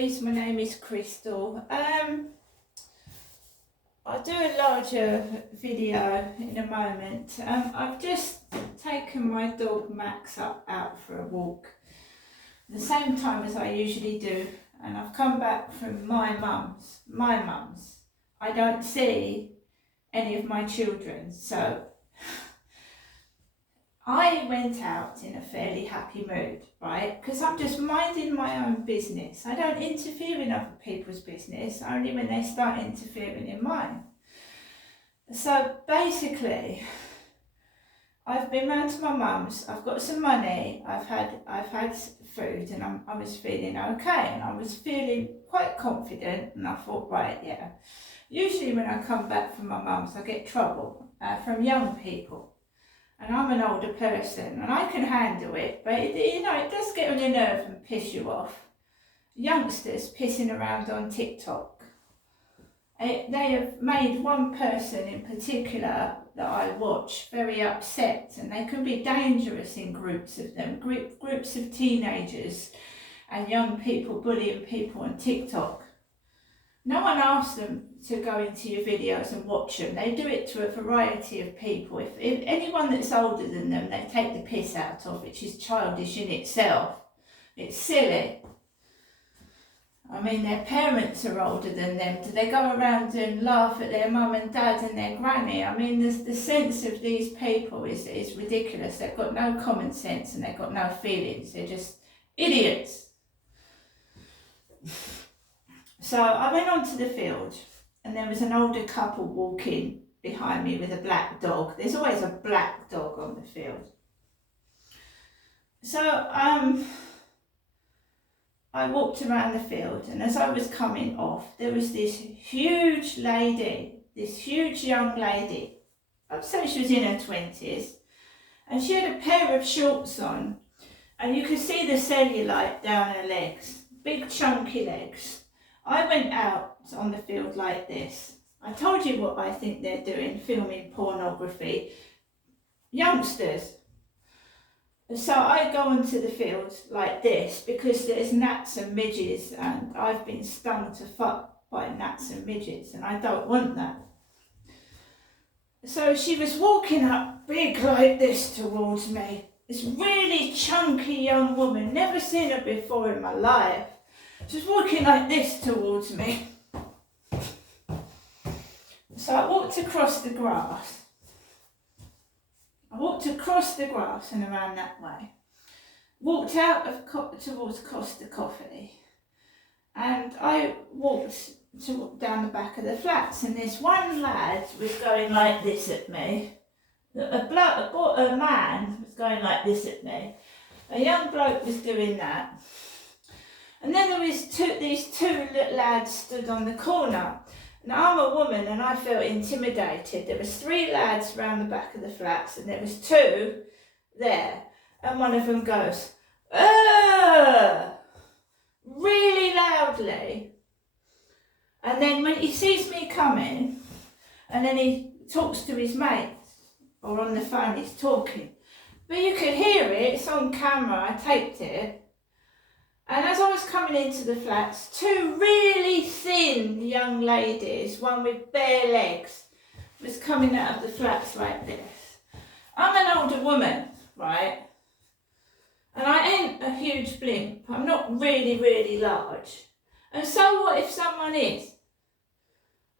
guys, my name is Crystal. I'll do a larger video in a moment. I've just taken my dog Max out for a walk at the same time as I usually do, and I've come back from my mum's. I don't see any of my children, so I went out in a fairly happy mood, right? Because I'm just minding my own business. I don't interfere in other people's business, only when they start interfering in mine. So basically, I've been round to my mum's, I've got some money, I've had food, and I was feeling okay, and I was feeling quite confident, and I thought, right, yeah. Usually when I come back from my mum's, I get trouble from young people. And I'm an older person, and I can handle it, but it does get on your nerve and piss you off. Youngsters pissing around on TikTok. They have made one person in particular that I watch very upset, and they can be dangerous in groups of them, groups of teenagers and young people bullying people on TikTok. No one asks them to go into your videos and watch them. They do it to a variety of people. If anyone that's older than them, they take the piss out of, which is childish in itself. It's silly. I mean, their parents are older than them. Do they go around and laugh at their mum and dad and their granny? I mean, the sense of these people is ridiculous. They've got no common sense and they've got no feelings. They're just idiots. So I went onto the field, and there was an older couple walking behind me with a black dog. There's always a black dog on the field. So I walked around the field, and as I was coming off, there was this huge young lady. I'd say she was in her 20s, and she had a pair of shorts on, and you could see the cellulite down her legs, big chunky legs. I went out on the field like this. I told you what I think they're doing, filming pornography. Youngsters. So I go onto the field like this because there's gnats and midges, and I've been stung to fuck by gnats and midgets, and I don't want that. So she was walking up big like this towards me. This really chunky young woman, never seen her before in my life. She was walking like this towards me. So I walked across the grass. And around that way. Walked out towards Costa Coffee. And I walked down the back of the flats. And this one lad was going like this at me. A man was going like this at me. A young bloke was doing that. And then there was these two lads stood on the corner. Now I'm a woman and I felt intimidated. There was 3 lads round the back of the flats, and there was 2 there. And one of them goes, "Ugh!" really loudly. And then when he sees me coming, and then he talks to his mates, or on the phone he's talking. But you could hear it, it's on camera, I taped it. And as I was coming into the flats, 2 really thin young ladies, one with bare legs, was coming out of the flats like this. I'm an older woman, right? And I ain't a huge blimp. I'm not really, really large. And so what if someone is?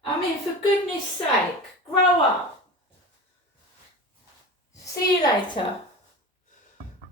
I mean, for goodness sake, grow up. See you later.